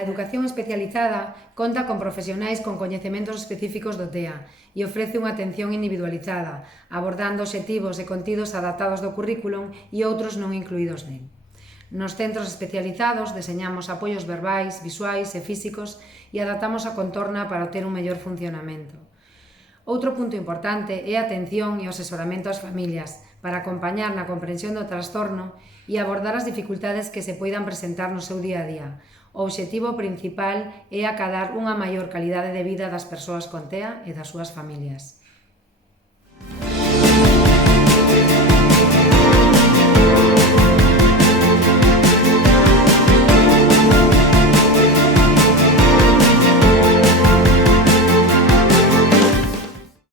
A educación especializada conta con profesionais con coñecementos específicos do TEA e ofrece unha atención individualizada, abordando obxectivos e contidos adaptados do currículum e outros non incluídos nel. Nos centros especializados deseñamos apoios verbais, visuais e físicos e adaptamos a contorna para ter un mellor funcionamento. Outro punto importante é a atención e o asesoramento ás familias para acompañar na comprensión do trastorno e abordar as dificultades que se poidan presentar no seu día a día. O obxectivo principal é acadar unha maior calidade de vida das persoas con TEA e das súas familias.